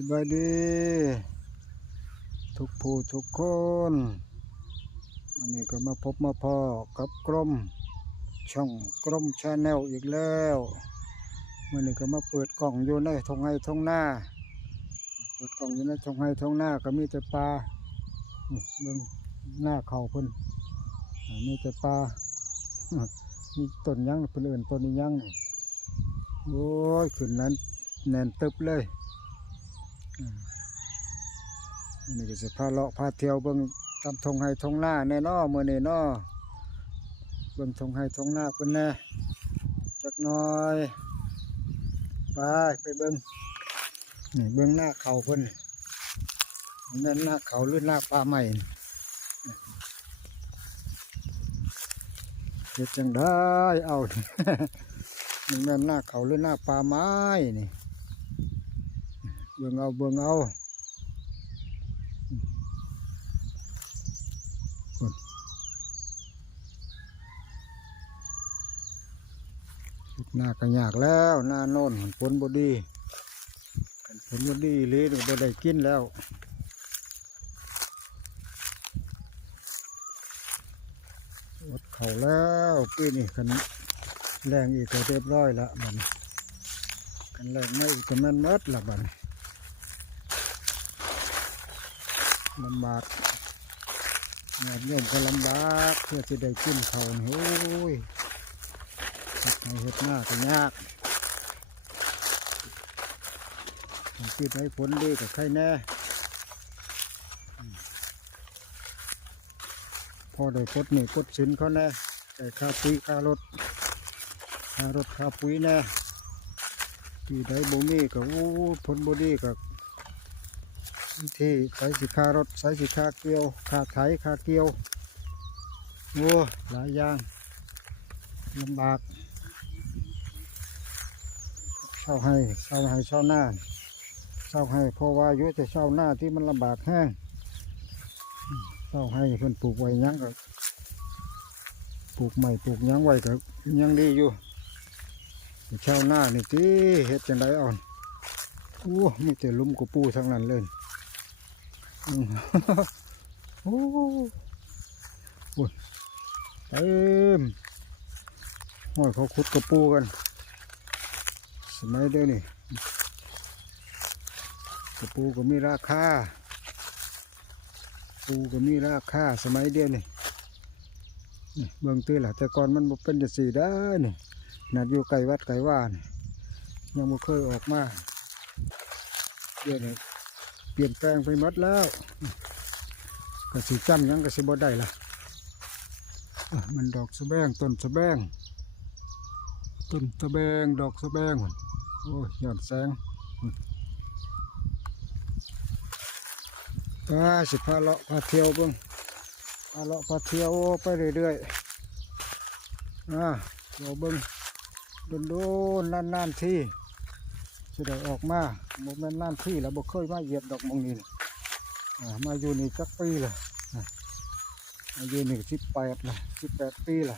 สบายดี ทุกผู้ทุกคนวันนี้ก็มาพบมาพอกับกรมช่องกรมชาแนลอีกแล้ววันนี้ก็มาเปิดกล่องอยู่ในทงไห้ทงหน้า เปิดกล่องอยู่ในทงไห้ทงหน้าก็มีแต่ปลานี่เบิ่งหน้าเข่าเพิ่นมีแต่ปลามีต้นยังเพิ่นเอื่นต้นนี้ยังโอ้ยขึ้นนั้นแน่นตึบเลย นนี้ก็จะพาเลาะพาเที่ยวเบิ่งตามทงไห้ทงหน้าแน่นอเมื้อนี้เนาะเบิ่งทงไห้ทงหน้าเพิ่นแน่จักน่อยไปไปเบิ่งนี่เบิ่งหน้าเขาเพิ่นนี่นหน้าเขาหรือหน้าปลาใหม่เฮ็ดจังได้เอานี่แม่นหน้าเขาหรือหน้าปลาไม้นี่ เบิ่งเอาเบิ่งเอาหน้าก็ยากแล้วหน้าโน่นผลบดีกันผลบดีเลยบ่ได้กินแล้วอดเข่าแล้วปีนี้คันแรงอีกก็เรียบร้อยละบันคันแรงไม่กก็แม่นหมดละบัน ลำบากงานโยมก็ลำบากเพื่อจะได้กินเขาวนี่โอ้ยเฮ็ดให้เฮ็ดหน้าก็ยากผมคิดให้ผลดีกับใครแน่ พอได้กดหนี่กดสินเขาแน่ได้ค่าปุ๋ยค่ารถค่ารถค่าปุ๋ยแน่ที่ใดบ่มีก็โอ้ผลบ่ดีกับ ที่ใช้สิคารถใช้สิคาเกียวคาไถคาเกียวโอ้หลายอย่างลำบากเช่าให้เช่าให้เช่าหน้าเช่าให้เพราะว่าอายุจะเช่าหน้าที่มันลำบากแห้งอืมเช่าให้เพิ่นปลูกไว้ยังก็ปลูกใหม่ปลูกยังไว้ก็ยังดีอยู่เช่าหน้านี่ที่เฮ็ดจังไดอ่อนโอ้มีแต่ลุมกระปูทั้งนั้นเลย โอ้โหเต็มห้อยเขาขุดกระปูกัน สมัยเดียวนี่กระปูก็มีราคา ปูก็มีราคาสมัยเดียวนี่นี่เบื้องตื้อล่ะแต่ก่อนมันบ่เป็นจังสี่ได้นี่นัดอยู่ไกลวัดไกลว่านี่ยังบ่เคยออกมาเดี๋ยวนี้ เปลี่ยนแปลงไปหมดแล้วก็สิจำยังก็สิบ่ได้ละมันดอกสะแบงต้นสะแบงต้นตะแบงดอกตะแบงโอ้ยยอนแสงพุ่นไปสิพาเลาะพาเที่ยวบิ่งพาเลาะพาเที่ยวไปเรื่อยๆอ่าเดี๋ยวเบิ่งโดนๆนานๆที่ สิได้ออกมาโมเมนต์นานที่แล้วบ่เคยมาเหยียบดอกมงนี่มาอยู่นี่จักปีละอามาอยู่นี่สิบแปดละสิบแปดปีละ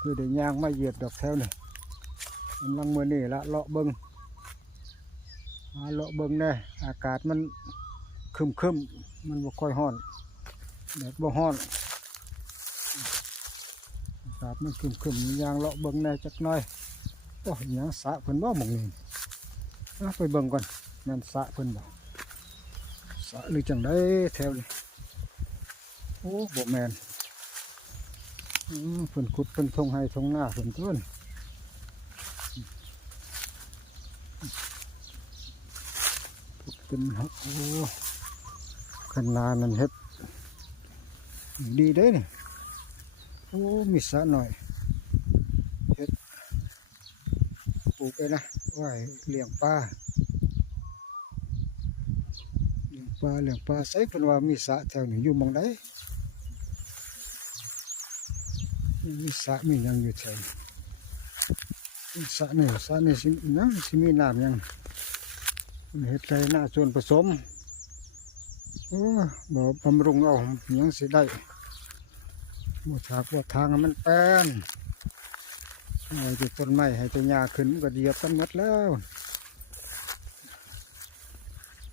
คือได้ย่างมาเหยียบดอกแถวนี่กำลังมือนี่ละเลาะเบิงหาเลาะเบิงแน่อากาศมันคึมคึมมันบ่ค่อยร้อนแดดบ่ร้อนอากาศมันคึมคึมย่างเลาะเบิงแน่จักน่อย อ้ยหยังสะเพิ่นบ่หมองนี่เอาไปเบิ่งก่อนแม่นสะเพิ่นบ่สะหรือจังได้แถวนี้โอ้บ่แม่นอืมเพิ่นขุดเพิ่นทงให้ทงหน้าเพิ่นต้นขุดเป็นฮะโอ้คันนานั่นเฮ็ดดีเด้นี่โอ้มีสะหน่อยเฮ็ดูกไว้นะไว้เลี้ยงปลาเลี้ยงปลาเลี้ยงปลาใส่เพิ่นว่ามีสระแถวนี้อยู่มองใดมีสระมียังอยู่แถวสระนี่สระนี่สิยังสิมีน้ำยังเฮ็ดไรหน้าส่วนผสมโอ้บ่บำรุงเอายังสิได้บ่ถากบ่ทางมันแป้น ให้แต่ต้นไม้ให้แต่หญ้าขึ้นก็เหยียบกันหมดแล้ว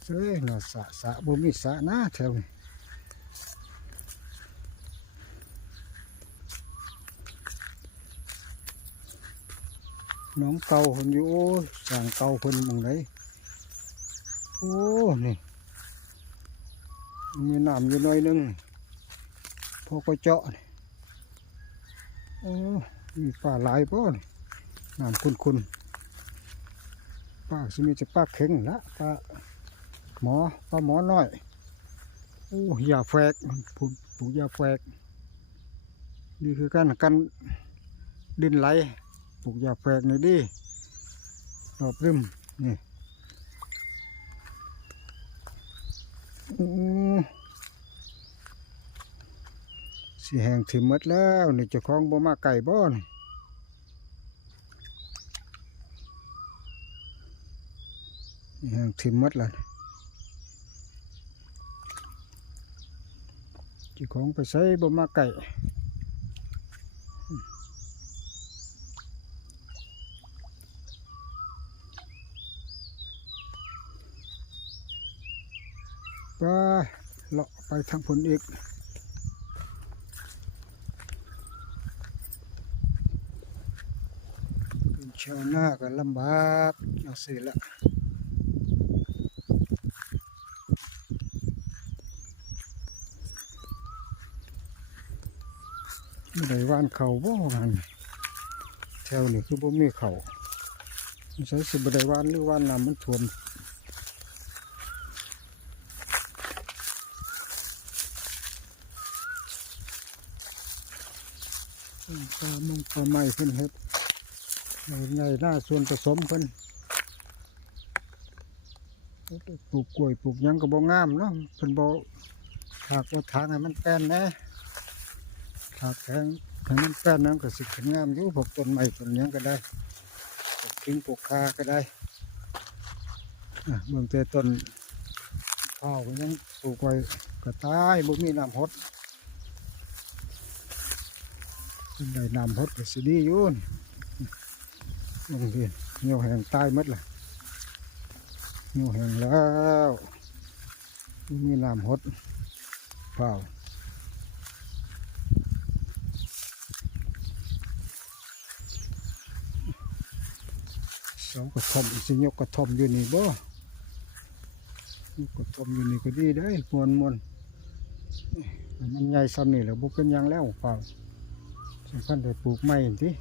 เอ้ยเนาสะสะบ่มีสะนะแถวนี้น้องเก่าคนอยู่สางเก่าคนมองไหนโอ้นี่มีน้ำอยู่น่อยหนึงพอก็เจาะนี่โอ้ มีปลาหลายป่นี่น้ำคุณๆปลาสิมีจะปลาเข็งละปลาหมอปลาหมอน้อยโอ้ยาแฝกปลูกปลูกยาแฝกนี่คือการกันดินไหลปลูกยาแฝกนี่ดิรอบริมนี่ สีแหงถิ่มหมดแล้วนี่เจ้าของบ่มาไก่บ่นี่สีแหงถิ่มหมดแล้วเจีของไปใส่บ่มาไก่ไปเลาะไปทางผลอีกเป็น ชาวนาก็ลำบากเอาสิละไม่ได้วานเขาบ่งานแถวนี้คือบ่มีเขาใช้สิบได้ว่านหรือว่านน้ำมันท่วมปลามงปลาไม้เพิ่นเฮ็ด ในหน้าส่วนผสมเพิ่นปลูกกล้วยปลูกยังก็บ่งามเนาะเพิ่นบ่หากว่าทางให้มันแป้นแน่หากแข็งแข็งมันแป้นนั้นก็สิขึ้นงามอยู่พวกต้นไม้ต้นยังก็ได้พวกทิ้งปลูกคาก็ได้เบื้องแต่ต้นข้าวก็ยังปลูกไว้ก็ตายบ่มีน้ำหดได้น้ำหดก็สิดีอยู่ นี่บางทีเหี่ยวแห้งตายหมดล่ะเหี่ยวแห้งแล้วบ่มีน้ำหดเปล่า เสากระท่อมสิยกกระท่อมอยู่นี่บ่ยกกระท่อมอยู่นี่ก็ดีได้มวนมวนๆมันใหญ่ซ้ำนี่แหล้วบ่เป็นหยังแล้วเปล่าสำคัญได้ปลูกไม้ทีอ่ะเลาะเบิ่งเลาะชมเลาะเบิ่งเลาะชมกันต่อไปเรื่อยๆ เที่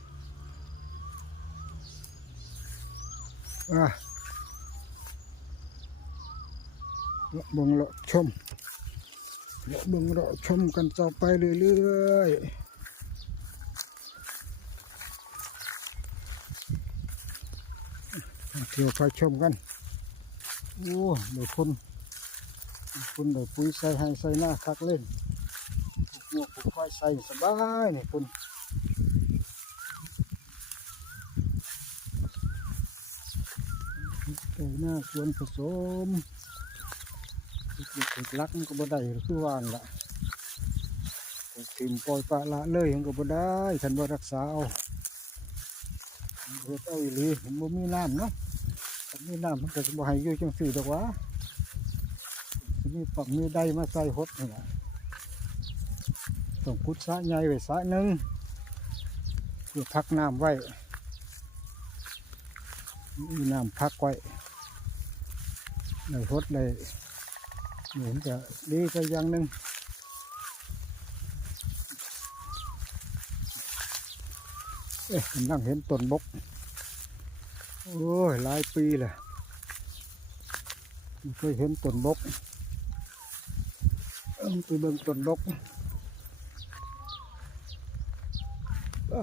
ยวไปชมกันโอ้เดี๋ยวคนคนเดี๋ยวปุ๋ยใส่ให้ใส่หน้าคักเล่น ปลูกหน้าสวนผสมปลูกลักมันก็บ่ได้คือวานละถิ่มปล่อยปละละเลยมันก็บ่ได้ฉันบ่รักษาเอาเฮ็ดเอาอีหลีมันบ่มีน้ำเนาะผมมีน้ำมันก็บ่ให้อยู่จังสี่ดอกวะมีปักมีได้มาใส่หดนี่แหละต้องขุดสะใหญ่ไว้สะหนึ่งเพื่อพักน้ำไว้มีน้ำพักไว้ ในหดเลยเหมือนจะดีไปอย่างหนึ่งเอ๊ะนั่งเห็นต้นบก โอ้ย หลายปีแหละไม่เคยเห็นต้นบกเอิ่มไปเบิ่งต้นบกอะ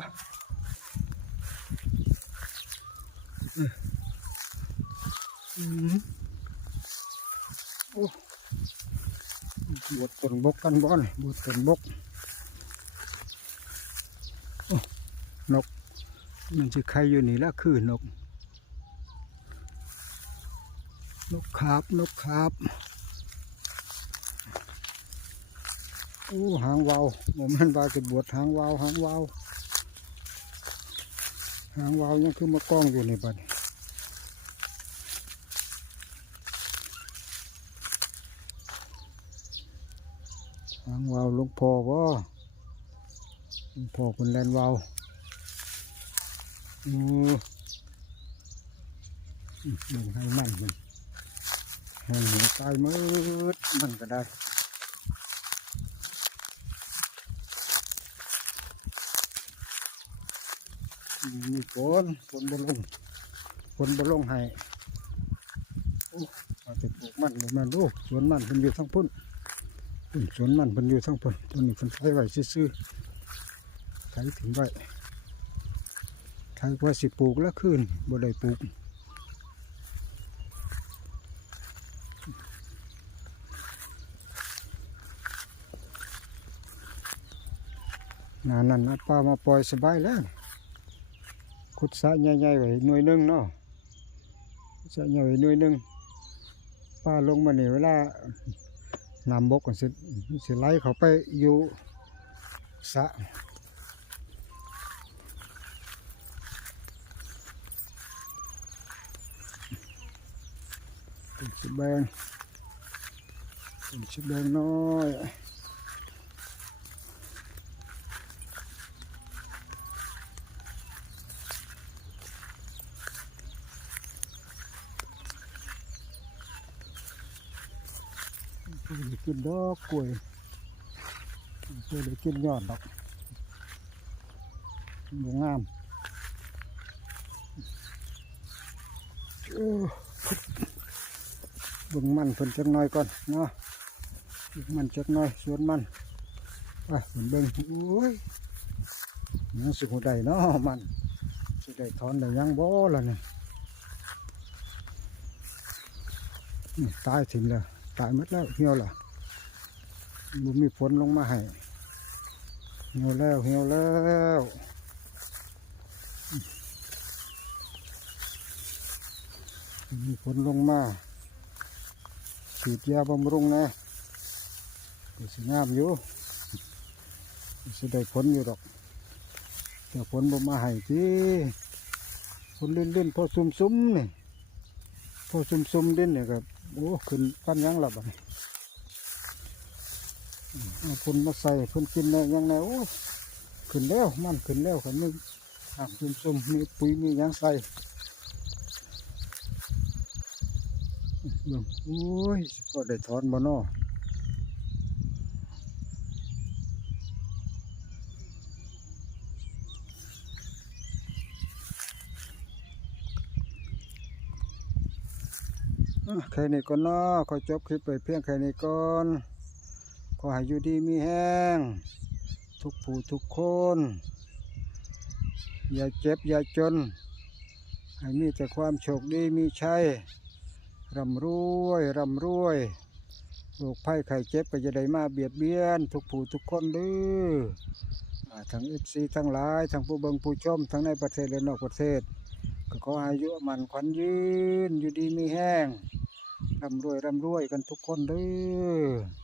อืมโอ้ บวชต้นบกกันบ่อนบวชต้นบกโอ้นก มันจะใครอยู่นี่ละคือนก นกขาบนกขาบโอ้หางวาวผมมันว่าจะบวชหางวาวหางวาวหางวาวยังคือมากล้องอยู่ในบัดนี้ งวาวห ลวงพ่อบ่หลวงพ่อคนแลนวาวอืออืมเบิ่งให้มันมันให้หัวตายมืดมันก็ได้มีฝนฝนบ่ลงฝนบ่ลงให้โอ้เอาแต่ปลูกมันบ่แม่นลูกสวนมันเพิ่นอยู่ทั้งพุ่น สวนมันเพิ่นอยู่ทั้งพุ่นตัวนี้เพิ่นไถไว้ซื่อๆไถถึงไว้ไถว่าสิปลูกแล้วคืนบ่ได้ปลูกงานนั้นเอาปลามาปล่อยสบายแล้วขุดสระใหญ่ๆไว้หน่วยหนึงเนาะสระใหญ่ไว้หน่วยหนึงป้าลงมาเนี่เวลา น้ำบกกันสิสิไหลเขาไปอยู่สะสิแบงสิแบงน้อย เพื่อได้กินดอกกล้วยเพื่อได้กินยอดดอกบงามเอ้อเบิ่งมันเพิ่นจักหน่อยก่อนเนาะเบิ่งมันจักหน่อยสวนมันไปเพิ่นเบิ่งโอ้ยยังสิหัวใดเนาะมันสิได้ถอนได้ยังบ่ล่ะนี่นี่ตายถิ่มแล้ว ตายหมดแล้วเหี่ยวและบ่มีฝนลงมาให้เหี่ยวแล้วเหี่ยวแล้วมีฝนลงมาฉีดยาบำรุงนะก็สงามอยู่สิได้ผลอยู่ดอกแต่ฝนบ่มาให้ที่ฝนลื่นๆพอซุ่มๆนี่พอซุ่มๆดินเนี่ยก็ โอ้ขึ้นปั้นยังหลับอะนี่อืมาฝนมาใส่เพิ่นกินได้ยังไงโอ้ขึ้นแล้วมันขึ้นแล้วขันนึงหากซุ่มๆมีปุ๋ยมียังใส่เบิ่งโอ้ยก็ได้ถอนบ่น้อ แค่นี้ก่อนเนาะขอจบคลิปไปเพียงแค่นี้ก่อนขอให้อยู่ดีมีแห้ง ทุกผู้ทุกคน อย่าเจ็บอย่าจน ให้มีแต่ความโชคดีมีชัยร่ำรวยร่ำรวยโรคภัยไข้เจ็บก็จะได้มาเบียดเบียน ทุกผู้ทุกคนเด้อทั้งเอฟซีทั้งหลาย ทั้งผู้เบิงผู้ชม ทั้งในประเทศและนอกประเทศ ก็ขออายุมันขวัญยืนอยู่ดีมีแห้งร่ำรวยร่ำรวยกันทุกคนเด้อ